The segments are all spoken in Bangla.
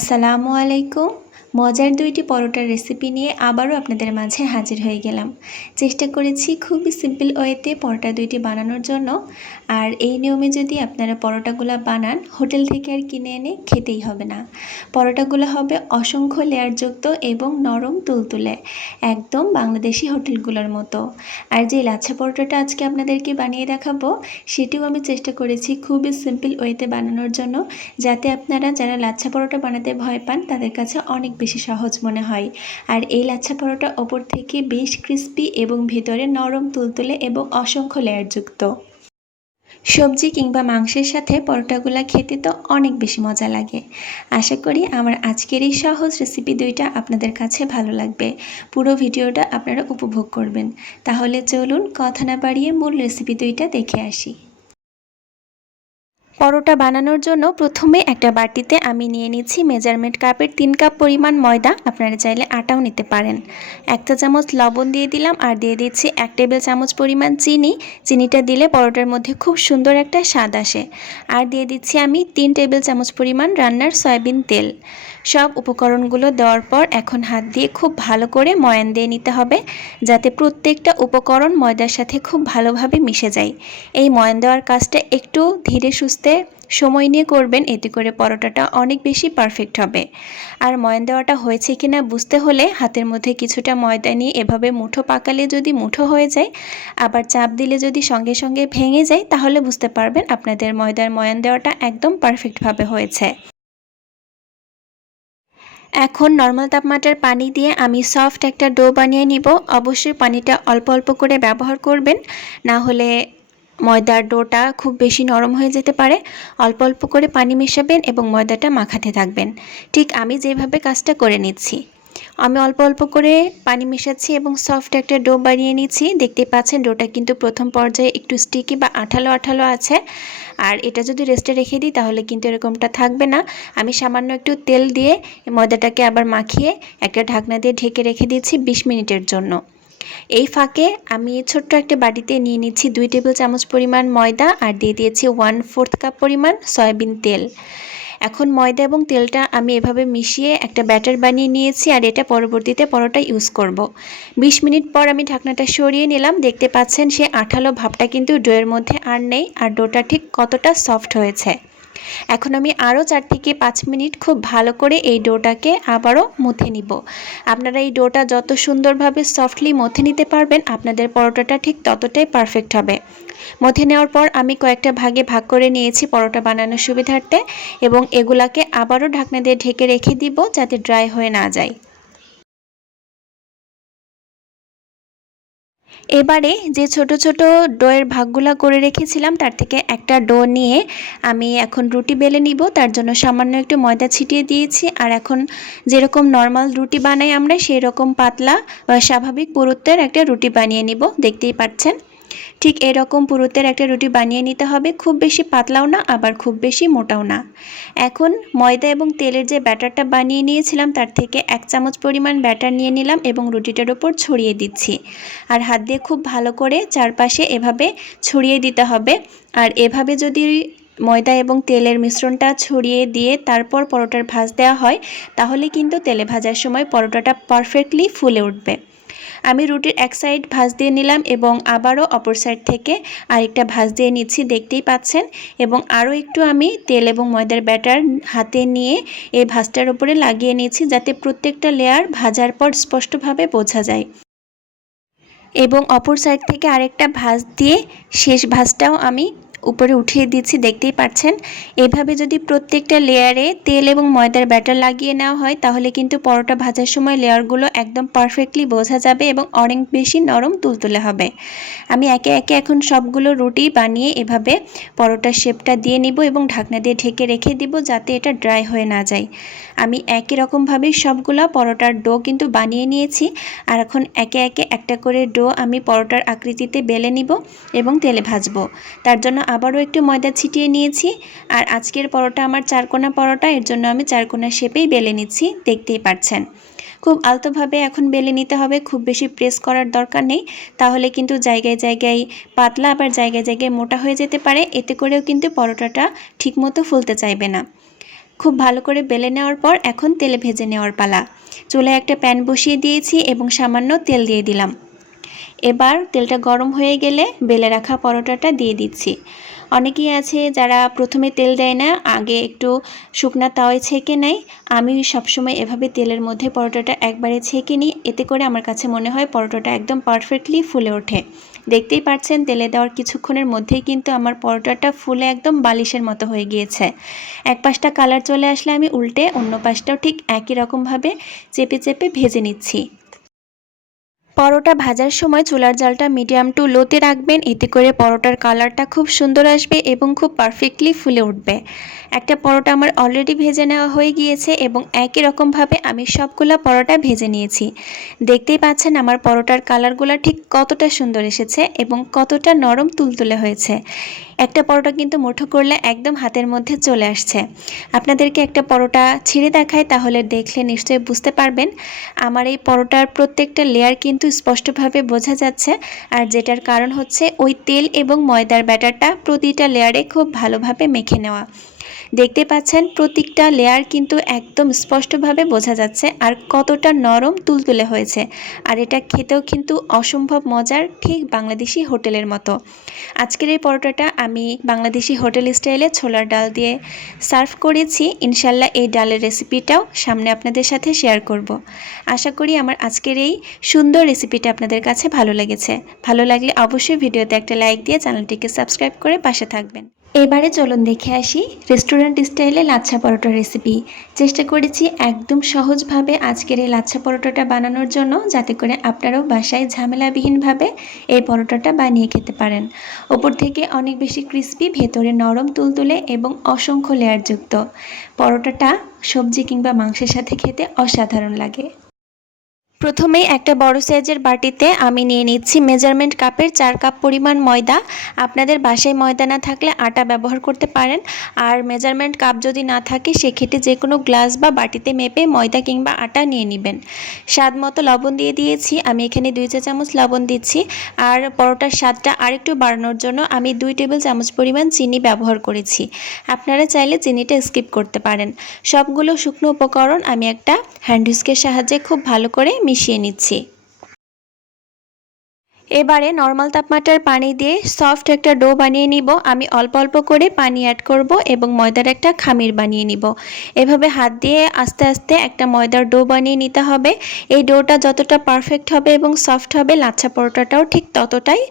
আসসালামু আলাইকুম। মজার দুইটি পরোটার রেসিপি নিয়ে আবারও আপনাদের মাঝে হাজির হয়ে গেলাম। চেষ্টা করেছি খুবই সিম্পল ওয়েতে পরোটা দুইটি বানানোর জন্য। আর এই নিয়মে যদি আপনারা পরোটাগুলো বানান, হোটেল থেকে আর কিনে এনে খেতেই হবে না। পরোটাগুলো হবে অসংখ্য লেয়ারযুক্ত এবং নরম তুলতুলে, একদম বাংলাদেশি হোটেলগুলোর মতো। আর যে লাচ্ছা পরোটাটা আজকে আপনাদেরকে বানিয়ে দেখাবো, সেটিও আমি চেষ্টা করেছি খুবই সিম্পল ওয়েতে বানানোর জন্য, যাতে আপনারা যারা লাচ্ছা পরোটা বানাতে ভয় পান, তাদের কাছে অনেক বেশি সহজ মনে হয়। আর এই লাচ্ছা পরোটা ওপর থেকে বেশ ক্রিস্পি এবং ভেতরে নরম তুলতুলে এবং অসংখ্য লেয়ারযুক্ত সবজি কিংবা মাংসের সাথে পরোটাগুলা খেতে তো অনেক বেশি মজা লাগে। আশা করি আমার আজকের এই সহজ রেসিপি দুইটা আপনাদের কাছে ভালো লাগবে। পুরো ভিডিওটা আপনারা উপভোগ করবেন। তাহলে চলুন কথা না বাড়িয়ে মূল রেসিপি দুইটা দেখে আসি। পরোটা বানানোর জন্য প্রথমে একটা বাটিতে আমি নিয়ে নিচ্ছি মেজারমেন্ট কাপের তিন কাপ পরিমাণ ময়দা। আপনারা চাইলে আটাও নিতে পারেন। একটা চামচ লবণ দিয়ে দিলাম আর দিয়ে দিচ্ছি এক টেবিল চামচ পরিমাণ চিনি। চিনিটা দিলে পরোটার মধ্যে খুব সুন্দর একটা স্বাদ আসে। আর দিয়ে দিচ্ছি আমি তিন টেবিল চামচ পরিমাণ রান্নার সয়াবিন তেল। সব উপকরণগুলো দেওয়ার পর এখন হাত দিয়ে খুব ভালো করে ময়ান দিয়ে নিতে হবে, যাতে প্রত্যেকটা উপকরণ ময়দার সাথে খুব ভালোভাবে মিশে যায়। এই ময়ান দেওয়ার কাজটা একটু ধীরে সুস্থে সময় নিয়ে করবেন, এতে করে পরোটাটা অনেক বেশি পারফেক্ট হবে। আর ময়ান দেওয়াটা হয়েছে কিনা বুঝতে হলে হাতের মধ্যে কিছুটা ময়দা নিয়ে এভাবে মুঠো পাকালে যদি মুঠো হয়ে যায়, আবার চাপ দিলে যদি সঙ্গে সঙ্গে ভেঙে যায়, তাহলে বুঝতে পারবেন আপনাদের ময়দার ময়ান দেওয়াটা একদম পারফেক্টভাবে হয়েছে। এখন নর্মাল তাপমাত্রার পানি দিয়ে আমি সফট একটা ডো বানিয়ে নিব। অবশ্যই পানিটা অল্প অল্প করে ব্যবহার করবেন, না হলে ময়দার ডোটা খুব বেশি নরম হয়ে যেতে পারে। অল্প অল্প করে পানি মেশাবেন এবং ময়দাটা মাখাতে থাকবেন। ঠিক আমি যেভাবে কাজটা করে নিচ্ছি। আমি অল্প অল্প করে পানি মেশাচ্ছি এবং সফট একটা ডো বানিয়ে নিচ্ছি। দেখতে পাচ্ছেন ডোটা কিন্তু প্রথম পর্যায়ে একটু স্টিকি বা আঠালো আঠালো আছে। আর এটা যদি রেস্টে রেখে দিই তাহলে কিন্তু এরকমটা থাকবে না। আমি সামান্য একটু তেল দিয়ে ময়দাটাকে আবার মাখিয়ে একটা ঢাকনা দিয়ে ঢেকে রেখে দিচ্ছি বিশ মিনিটের জন্য। এই ফাঁকে আমি ছোট্ট একটা বাটিতে নিয়ে নিচ্ছি দুই টেবিল চামচ পরিমাণ ময়দা আর দিয়ে দিয়েছি ওয়ান ফোর্থ কাপ পরিমাণ সয়াবিন তেল। এখন ময়দা এবং তেলটা আমি এভাবে মিশিয়ে একটা ব্যাটার বানিয়ে নিয়েছি আর এটা পরবর্তীতে পরোটা ইউজ করব। ২০ মিনিট পর আমি ঢাকনাটা সরিয়ে নিলাম। দেখতে পাচ্ছেন সে আঠালো ভাবটা কিন্তু ডোয়ের মধ্যে আর নেই আর ডোটা ঠিক কতটা সফট হয়েছে। এখন আমি আরও চার থেকে পাঁচ মিনিট খুব ভালো করে এই ডোটাকে আবারও মুথে নিব। আপনারা এই ডোটা যত সুন্দরভাবে সফটলি মথে নিতে পারবেন, আপনাদের পরোটাটা ঠিক ততটাই পারফেক্ট হবে। মথে নেওয়ার পর আমি কয়েকটা ভাগে ভাগ করে নিয়েছি পরোটা বানানোর সুবিধার্থে এবং এগুলাকে আবারও ঢাকনা দিয়ে ঢেকে রেখে দিব যাতে ড্রাই হয়ে না যায়। এবারে যে ছোট ছোট ডোয়ের ভাগগুলা করে রেখেছিলাম, তার থেকে একটা ডো নিয়ে আমি এখন রুটি বেলে নিব। তার জন্য সামান্য একটু ময়দা ছিটিয়ে দিয়েছি। আর এখন যেরকম নর্মাল রুটি বানাই আমরা সেই রকম পাতলা স্বাভাবিক পুরুত্বের একটা রুটি বানিয়ে নিব। দেখতেই পাচ্ছেন। ঠিক এরকম পুরুতের একটা রুটি বানিয়ে নিতে হবে, খুব বেশি পাতলাও না, আবার খুব বেশি মোটাও না। এখন ময়দা এবং তেলের যে ব্যাটারটা বানিয়ে নিয়েছিলাম, তার থেকে এক চামচ পরিমাণ ব্যাটার নিয়ে নিলাম এবং রুটিটার ওপর ছড়িয়ে দিচ্ছি। আর হাত দিয়ে খুব ভালো করে চারপাশে এভাবে ছড়িয়ে দিতে হবে। আর এভাবে যদি ময়দা এবং তেলের মিশ্রণটা ছড়িয়ে দিয়ে তারপর পরোটার ভাজ দেওয়া হয়, তাহলে কিন্তু তেলে ভাজার সময় পরোটাটা পারফেক্টলি ফুলে উঠবে। আমি রুটির এক সাইড ভাজ দিয়ে নিলাম এবং আবারও অপর সাইড থেকে আরেকটা ভাজ দিয়ে নিচ্ছি, দেখতেই পাচ্ছেন। এবং আরও একটু আমি তেল এবং ময়দার ব্যাটার হাতে নিয়ে এই ভাজটার উপরে লাগিয়ে নিচ্ছি যাতে প্রত্যেকটা লেয়ার ভাজার পর স্পষ্টভাবে বোঝা যায়। এবং অপর সাইড থেকে আরেকটা ভাঁজ দিয়ে শেষ ভাঁজটাও আমি উপরে উঠিয়ে দিচ্ছি, দেখতেই পাচ্ছেন? এভাবে যদি প্রত্যেকটা লেয়ারে তেল এবং ময়দার ব্যাটার লাগিয়ে নেওয়া হয়, তাহলে কিন্তু পরোটা ভাজার সময় লেয়ারগুলো একদম পারফেক্টলি বোঝা যাবে এবং অনেক বেশি নরম তুলতুলে হবে। আমি একে একে এখন সবগুলো রুটি বানিয়ে এভাবে পরোটার শেপটা দিয়ে নিব এবং ঢাকনা দিয়ে ঢেকে রেখে দিব যাতে এটা ড্রাই হয়ে না যায়। আমি একই রকমভাবে সবগুলো পরোটার ডো কিন্তু বানিয়ে নিয়েছি আর এখন একে একে একটা করে ডো আমি পরোটার আকৃতিতে বেলে নিব এবং তেলে ভাজবো। তার জন্য আবারও একটু ময়দা ছিটিয়ে নিয়েছি। আর আজকের পরোটা আমার চারকোনা পরোটা, এর জন্য আমি চারকোনা শেপেই বেলে নিচ্ছি, দেখতেই পাচ্ছেন খুব আলতোভাবে এখন বেলে নিতে হবে, খুব বেশি প্রেস করার দরকার নেই। তাহলে কিন্তু জায়গায় জায়গায়, পাতলা আবার জায়গায় জায়গায় মোটা হয়ে যেতে পারে, এতে করেও কিন্তু পরোটাটা ঠিকমতো ফুলতে চাইবে না। খুব ভালো করে বেলে নেওয়ার পর এখন তেলে ভেজে নেওয়ার পালা। চুলায় একটা প্যান বসিয়ে দিয়েছি এবং সামান্য তেল দিয়ে দিলাম। এবার তেলটা গরম হয়ে গেলে বেলে রাখা পরোটাটা দিয়ে দিচ্ছি। অনেকেই আছে যারা প্রথমে তেল দেয় না, আগে একটু শুকনা তাওয়ায় ছেঁকে নেয়। আমি সবসময় এভাবে তেলের মধ্যে পরোটাটা একবারে ছেঁকে নিই। এতে করে আমার কাছে মনে হয় পরোটাটা একদম পারফেক্টলি ফুলে ওঠে। দেখতেই পাচ্ছেন, তেলে দেওয়ার কিছুক্ষণের মধ্যেই কিন্তু আমার পরোটাটা ফুলে একদম বালিশের মতো হয়ে গিয়েছে। এক পাশটা কালার চলে আসলে আমি উল্টে অন্য পাশটাও ঠিক একই রকমভাবে চেপে চেপে ভেজে নিচ্ছি। পরোটা ভাজার সময় চুলার জালটা মিডিয়াম টু লোতে রাখবেন। এতে করে পরোটার কালারটা খুব সুন্দর আসবে এবং খুব পারফেক্টলি ফুলে উঠবে। একটা পরোটা আমার অলরেডি ভেজে নেওয়া হয়ে গিয়েছে এবং একই রকমভাবে আমি সবগুলা পরোটা ভেজে নিয়েছি। দেখতেই পাচ্ছেন আমার পরোটার কালারগুলো ঠিক কতটা সুন্দর এসেছে এবং কতটা নরম তুলতুলে হয়েছে। একটা পরোটা কিন্তু মুঠো করলে একদম হাতের মধ্যে চলে আসছে। আপনাদেরকে একটা পরোটা ছিঁড়ে দেখায় তাহলে দেখলে নিশ্চয়ই বুঝতে পারবেন। আমার এই পরোটার প্রত্যেকটা লেয়ার কিন্তু স্পষ্টভাবে বোঝা যাচ্ছে আর যেটার কারণ হচ্ছে ওই তেল এবং ময়দার ব্যাটারটা প্রতিটা লেয়ারে খুব ভালোভাবে মেখে নেওয়া। দেখতে পাচ্ছেন প্রত্যেকটা লেয়ার কিন্তু একদম স্পষ্টভাবে বোঝা যাচ্ছে আর কতটা নরম তুলতুলে হয়েছে। আর এটা খেতেও কিন্তু অসম্ভব মজার ঠিক বাংলাদেশি হোটেলের মতো। আজকের এই পরোটাটা আমি বাংলাদেশি হোটেল স্টাইলে ছোলার ডাল দিয়ে সার্ভ করেছি। ইনশাল্লাহ এই ডালের রেসিপিটাও সামনে আপনাদের সাথে শেয়ার করব। আশা করি আমার আজকের এই সুন্দর রেসিপিটা আপনাদের কাছে ভালো লেগেছে। ভালো লাগলে অবশ্যই ভিডিওতে একটা লাইক দিয়ে চ্যানেলটিকে সাবস্ক্রাইব করে পাশে থাকবেন। এবারে চলুন দেখে আসি রেস্টুরেন্ট স্টাইলে লাচ্ছা পরোটা রেসিপি চেষ্টা করেছি একদম সহজভাবে আজকের এই লাচ্ছা পরোটাটা বানানোর জন্য যাতে করে আপনারাও বাসায় ঝামেলাবিহীনভাবে এই পরোটাটা বানিয়ে খেতে পারেন। ওপর থেকে অনেক বেশি ক্রিস্পি ভেতরে নরম, তুলতুলে এবং অসংখ্য লেয়ারযুক্ত পরোটাটা সবজি কিংবা মাংসের সাথে খেতে অসাধারণ লাগে। প্রথমেই একটা বড় সাইজের বাটিতে আমি নিয়ে নিচ্ছি মেজারমেন্ট কাপের চার কাপ পরিমাণ ময়দা। আপনাদের বাসায় ময়দা না থাকলে আটা ব্যবহার করতে পারেন। আর মেজারমেন্ট কাপ যদি না থাকে, সেক্ষেত্রে যে কোনো গ্লাস বা বাটিতে মেপে ময়দা কিংবা আটা নিয়ে নেবেন। স্বাদ মতো লবণ দিয়ে দিয়েছি। আমি এখানে দুই চা চামচ লবণ দিচ্ছি। আর পরোটার স্বাদটা আরেকটু বাড়ানোর জন্য আমি দুই টেবিল চামচ পরিমাণ চিনি ব্যবহার করেছি। আপনারা চাইলে চিনিটা স্কিপ করতে পারেন। সবগুলো শুকনো উপকরণ আমি একটা হ্যান্ড হুইস্কের সাহায্যে খুব ভালো করে মিশিয়ে নিচ্ছি। এবারে নর্মাল তাপমাত্রার পানি দিয়ে সফট একটা ডো বানিয়ে নিব। আমি অল্প অল্প করে পানি অ্যাড করব এবং ময়দার একটা খামির বানিয়ে নিব। এভাবে হাত দিয়ে আস্তে আস্তে একটা ময়দার ডো বানিয়ে নিতে হবে। এই ডোটা যতটা পারফেক্ট হবে এবং সফট হবে, লাচ্ছা পরোটাটাও ঠিক ততটাই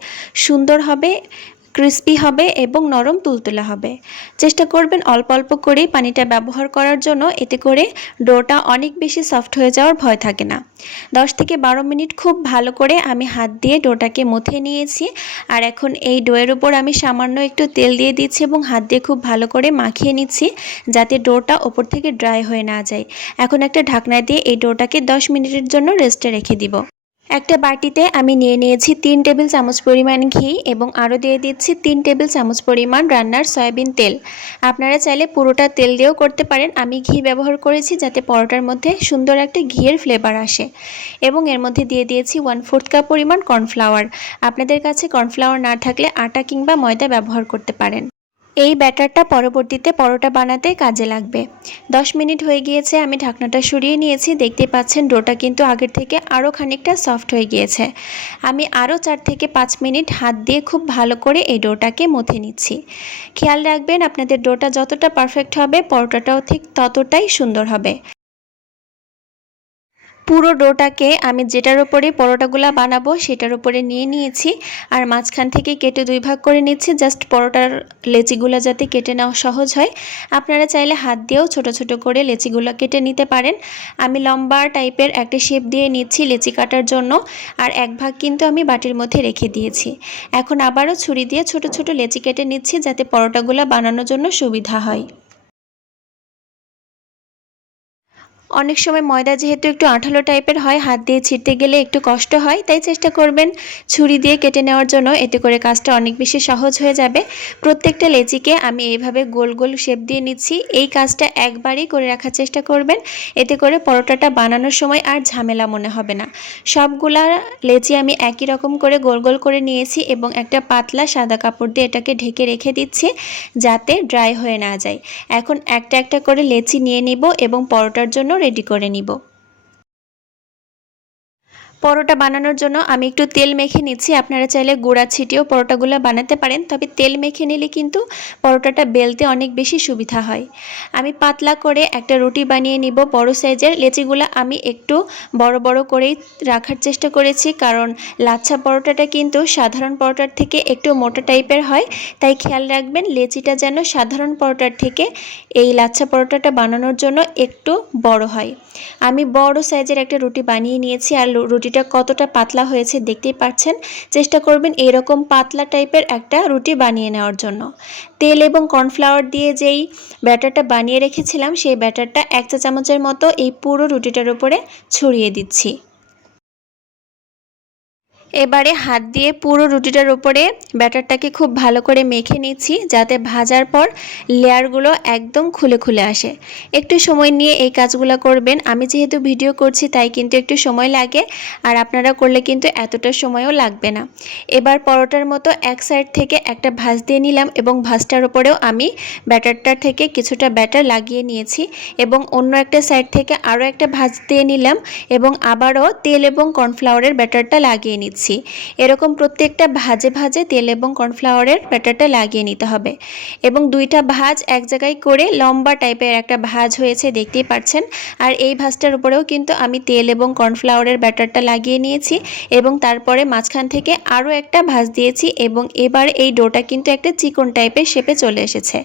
সুন্দর হবে। ক্রিস্পি হবে এবং নরম তুলতুলে হবে। চেষ্টা করবেন অল্প অল্প করেই পানিটা ব্যবহার করার জন্য। এতে করে ডোটা অনেক বেশি সফট হয়ে যাওয়ার ভয় থাকে না। দশ থেকে বারো মিনিট খুব ভালো করে আমি হাত দিয়ে ডোটাকে মথে নিয়েছি। আর এখন এই ডোয়ের উপর আমি সামান্য একটু তেল দিয়ে দিচ্ছি এবং হাত দিয়ে খুব ভালো করে মাখিয়ে নিচ্ছি যাতে ডোটা ওপর থেকে ড্রাই হয়ে না যায়। এখন একটা ঢাকনা দিয়ে এই ডোটাকে দশ মিনিটের জন্য রেস্টে রেখে দিব। একটা বাটিতে আমি নিয়ে নিয়েছি তিন টেবিল চামচ পরিমাণ ঘি এবং আরও দিয়ে দিচ্ছি তিন টেবিল চামচ পরিমাণ রান্নার সয়াবিন তেল। আপনারা চাইলে পুরোটা তেল দিয়েও করতে পারেন। আমি ঘি ব্যবহার করেছি যাতে পরোটার মধ্যে সুন্দর একটা ঘিয়ের ফ্লেভার আসে। এবং এর মধ্যে দিয়ে দিয়েছি ওয়ান ফোর্থ কাপ পরিমাণ কর্নফ্লাওয়ার আপনাদের কাছে কর্নফ্লাওয়ার না থাকলে আটা কিংবা ময়দা ব্যবহার করতে পারেন। এই ব্যাটারটা পরবর্তীতে পরোটা বানাতে কাজে লাগবে। 10 মিনিট হয়ে গিয়েছে, আমি ঢাকনাটা সরিয়ে নিয়েছি। দেখতে পাচ্ছেন, ডোটা কিন্তু আগের থেকে আরও খানিকটা সফট হয়ে গিয়েছে। আমি আরও চার থেকে পাঁচ মিনিট হাত দিয়ে খুব ভালো করে এই ডোটাকে মথে নিচ্ছি। খেয়াল রাখবেন, আপনাদের ডোটা যতটা পারফেক্ট হবে, পরোটাটাও ঠিক ততটাই সুন্দর হবে। পুরো ডোটাকে আমি যেটার উপরে পরোটাগুলো বানাবো, সেটার উপরে নিয়ে নিয়েছি। আর মাঝখান থেকে কেটে দুই ভাগ করে নিচ্ছি, জাস্ট পরোটার লেচিগুলো যাতে কেটে নেওয়া সহজ হয়। আপনারা চাইলে হাত দিয়েও ছোট ছোট করে লেচিগুলো কেটে নিতে পারেন। আমি লম্বা টাইপের একটা শেপ দিয়ে নিচ্ছি লেচি কাটার জন্য, আর এক ভাগ কিন্তু আমি বাটির মধ্যে রেখে দিয়েছি। এখন আবারও ছুরি দিয়ে ছোট ছোট লেচি কেটে নিচ্ছি, যাতে পরোটাগুলো বানানোর জন্য সুবিধা হয়। অনেক সময় ময়দা যেহেতু একটু আঠালো টাইপের হয়, হাত দিয়ে ছিঁড়তে গেলে একটু কষ্ট হয়, তাই চেষ্টা করবেন ছুরি দিয়ে কেটে নেওয়ার জন্য। এতে করে কাজটা অনেক বেশি সহজ হয়ে যাবে। প্রত্যেকটা লেচিকে আমি এইভাবে গোল গোল শেপ দিয়ে নিচ্ছি। এই কাজটা একবারই করে রাখার চেষ্টা করবেন। এতে করে পরোটাটা বানানোর সময় আর ঝামেলা মনে হবে না। সবগুলা লেচি আমি একই রকম করে গোল গোল করে নিয়েছি এবং একটা পাতলা সাদা কাপড় দিয়ে এটাকে ঢেকে রেখে দিচ্ছি যাতে ড্রাই হয়ে না যায়। এখন একটা একটা করে লেচি নিয়ে নিব এবং পরোটার জন্য রেডি করে নিব। পরোটা বানানোর জন্য আমি একটু তেল মেখে নিচ্ছি। আপনারা চাইলে গুঁড়া ছিটিয়েও পরোটাগুলো বানাতে পারেন, তবে তেল মেখে নিলে কিন্তু পরোটাটা বেলতে অনেক বেশি সুবিধা হয়। আমি পাতলা করে একটা রুটি বানিয়ে নিব, বড় সাইজের। লেচিগুলো আমি একটু বড় বড় করেই রাখার চেষ্টা করেছি, কারণ লাচ্ছা পরোটাটা কিন্তু সাধারণ পরোটার থেকে একটু মোটা টাইপের হয়। তাই খেয়াল রাখবেন, লেচিটা যেন সাধারণ পরোটার থেকে এই লাচ্ছা পরোটাটা বানানোর জন্য একটু বড় হয়। আমি বড় সাইজের একটা রুটি বানিয়ে নিয়েছি, আর রুটিটা কতটা পাতলা হয়েছে দেখতেই পাচ্ছেন। চেষ্টা করবেন এরকম পাতলা টাইপের একটা রুটি বানিয়ে নেওয়ার জন্য। তেল এবং কর্নফ্লাওয়ার দিয়ে যেই ব্যাটারটা বানিয়ে রেখেছিলাম, সেই ব্যাটারটা এক চা চামচের মতো এই পুরো রুটিটার উপরে ছড়িয়ে দিচ্ছি। এবারে হাত দিয়ে পুরো রুটিটার উপরে ব্যাটারটাকে খুব ভালো করে মেখে নিচ্ছি, যাতে ভাজার পর লেয়ারগুলো একদম খুলে খুলে আসে। একটু সময় নিয়ে এই কাজগুলো করবেন। আমি যেহেতু ভিডিও করছি, তাই কিন্তু একটু সময় লাগে, আর আপনারা করলে কিন্তু এতটা সময়ও লাগবে না। এবার পরোটার মতো এক সাইড থেকে একটা ভাজ দিয়ে নিলাম এবং ভাজটার উপরেও আমি ব্যাটারটার থেকে কিছুটা ব্যাটার লাগিয়ে নিয়েছি এবং অন্য একটা সাইড থেকে আরও একটা ভাজ দিয়ে নিলাম এবং আবারও তেল এবং কর্নফ্লাওয়ারের ব্যাটারটা লাগিয়ে নিচ্ছি। নিচ্ছি এরকম প্রত্যেকটা ভাজে ভাজে তেল এবং কর্নফ্লাওয়ারের ব্যাটারটা লাগিয়ে নিতে হবে। এবং দুইটা ভাজ এক জায়গায় করে লম্বা টাইপের একটা ভাজ হয়েছে, দেখতেই পাচ্ছেন। আর এই ভাজটার উপরেও কিন্তু আমি তেল এবং কর্নফ্লাওয়ারের ব্যাটারটা লাগিয়ে নিয়েছি এবং তারপরে মাঝখান থেকে আরও একটা ভাজ দিয়েছি এবং এবার এই ডোটা কিন্তু একটা চিকন টাইপের শেপে চলে এসেছে।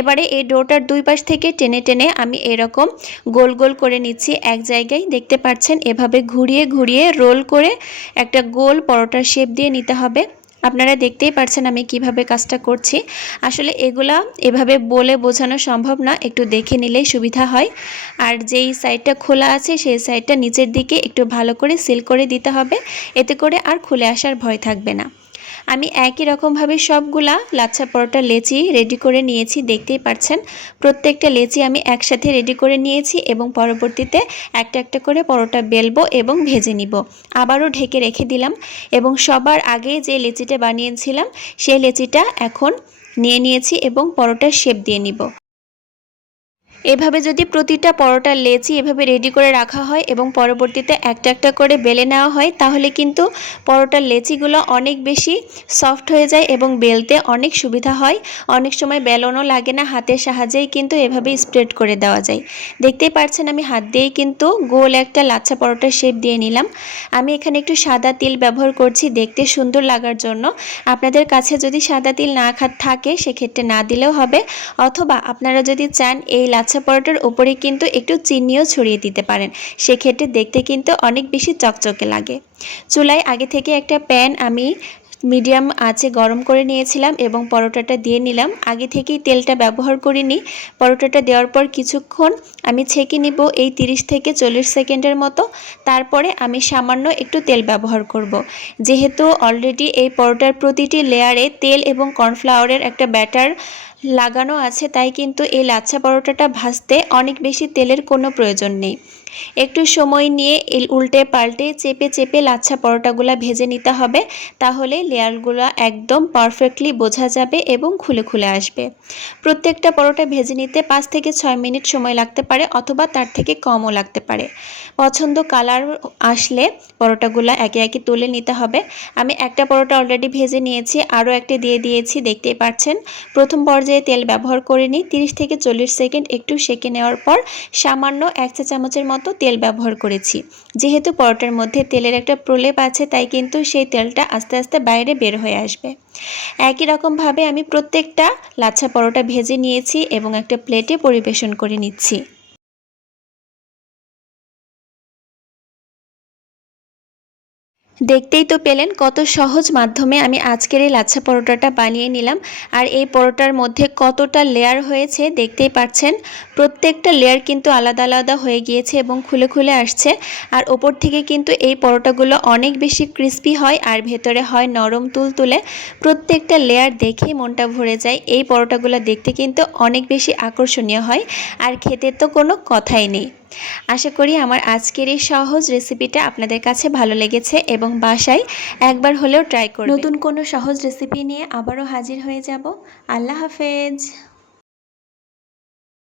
এবারে এই ডোটার দুই পাশ থেকে টেনে টেনে আমি এরকম গোল গোল করে নিচ্ছি। এক জায়গায় দেখতে পাচ্ছেন, এভাবে ঘুরিয়ে ঘুরিয়ে রোল করে একটা গোল গোল পরোটার শেপ দিয়ে নিতে হবে। আপনারা দেখতেই পারছেন আমি কীভাবে কাজটা করছি। আসলে এগুলা এভাবে বলে বোঝানো সম্ভব না, একটু দেখে নিলেই সুবিধা হয়। আর যেই সাইডটা খোলা আছে, সেই সাইডটা নিচের দিকে একটু ভালো করে সিল করে দিতে হবে। এতে করে আর খুলে আসার ভয় থাকবে না। আমি একই রকমভাবে সবগুলা লাচ্ছা পরোটা লেচি রেডি করে নিয়েছি, দেখতেই পাচ্ছেন। প্রত্যেকটা লেচি আমি একসাথে রেডি করে নিয়েছি এবং পরবর্তীতে একটা একটা করে পরোটা বেলবো এবং ভেজে নিব। আবারও ঢেকে রেখে দিলাম এবং সবার আগে যে লেচিটা বানিয়েছিলাম, সেই লেচিটা এখন নিয়ে নিয়েছি এবং পরোটার শেপ দিয়ে নিব। এভাবে যদি প্রতিটা পরোটার লেচি এভাবে রেডি করে রাখা হয় এবং পরবর্তীতে একটা একটা করে বেলে নেওয়া হয়, তাহলে কিন্তু পরোটার লেচিগুলো অনেক বেশি সফট হয়ে যায় এবং বেলতে অনেক সুবিধা হয়। অনেক সময় বেলনও লাগে না, হাতের সাহায্যেই কিন্তু এভাবে স্প্রেড করে দেওয়া যায়। দেখতেই পাচ্ছেন আমি হাত দিয়েই কিন্তু গোল একটা লাচ্ছা পরোটার শেপ দিয়ে নিলাম। আমি এখানে একটু সাদা তিল ব্যবহার করছি দেখতে সুন্দর লাগার জন্য। আপনাদের কাছে যদি সাদা তিল না থাকে, সেক্ষেত্রে না দিলেও হবে। অথবা আপনারা যদি চান এই লাচ্ছা লাচ্ছা পরোটার উপরে কিন্তু একটু চিনিও ছড়িয়ে দিতে পারেন। সেক্ষেত্রে দেখতে কিন্তু অনেক বেশি চকচকে লাগে। চুলায় আগে থেকে একটা প্যান আমি মিডিয়াম আছে গরম করে নিয়েছিলাম এবং পরোটাটা দিয়ে নিলাম। আগে থেকেই তেলটা ব্যবহার করিনি। পরোটাটা দেওয়ার পর কিছুক্ষণ আমি ছেঁকে নিব এই 30 থেকে চল্লিশ সেকেন্ডের মতো। তারপরে আমি সামান্য একটু তেল ব্যবহার করব। যেহেতু অলরেডি এই পরোটার প্রতিটি লেয়ারে তেল এবং কর্নফ্লাওয়ারের একটা ব্যাটার লাগানো আছে, তাই কিন্তু এই লাচ্ছা পরোটাটা ভাজতে অনেক বেশি তেলের কোনো প্রয়োজন নেই। একটু সময় নিয়ে উল্টে পাল্টে চেপে চেপে লাচ্ছা পরোটাগুলো ভেজে নিতে হবে, তাহলে লেয়ারগুলো একদম পারফেক্টলি বোঝা যাবে এবং খুলে খুলে আসবে। প্রত্যেকটা পরোটা ভেজে নিতে পাঁচ থেকে ছয় মিনিট সময় লাগতে পারে অথবা তার থেকে কমও লাগতে পারে। পছন্দ কালার আসলে পরোটাগুলো একে একে তুলে নিতে হবে। আমি একটা পরোটা অলরেডি ভেজে নিয়েছি, আরও একটা দিয়ে দিয়েছি, দেখতেই পাচ্ছেন। প্রথম পর্যায়ে তেল ব্যবহার করে নিই, তিরিশ থেকে চল্লিশ সেকেন্ড একটু সেকে নেওয়ার পর সামান্য এক চা চামচের মতো তেল ব্যবহার করেছি। যেহেতু পরোটার মধ্যে তেলের একটা প্রলেপ আছে, তাই কিন্তু সেই তেলটা আস্তে আস্তে বাইরে বের হয়ে আসবে। একই রকমভাবে আমি প্রত্যেকটা লাচ্ছা পরোটা ভেজে নিয়েছি এবং একটা প্লেটে পরিবেশন করে নিচ্ছি। দেখতেই তো পেলেন কত সহজ মাধ্যমে আমি আজকের এই লাচ্ছা পরোটাটা বানিয়ে নিলাম। আর এই পরোটার মধ্যে কতটা লেয়ার হয়েছে দেখতেই পাচ্ছেন। প্রত্যেকটা লেয়ার কিন্তু আলাদা আলাদা হয়ে গিয়েছে এবং খুলে খুলে আসছে। আর ওপর থেকে কিন্তু এই পরোটাগুলো অনেক বেশি ক্রিস্পি হয় আর ভেতরে হয় নরম তুলতুলে। প্রত্যেকটা লেয়ার দেখেই মনটা ভরে যায়। এই পরোটাগুলো দেখতে কিন্তু অনেক বেশি আকর্ষণীয় হয়। আর খেতে তো কোনো কথাই নেই। আশা করি আমার আজকের এই সহজ রেসিপিটা আপনাদের কাছে ভালো লেগেছে এবং বাসায় একবার হলেও ট্রাই করুন নতুন কোনো সহজ রেসিপি নিয়ে আবারও হাজির হয়ে যাব। আল্লাহ হাফেজ।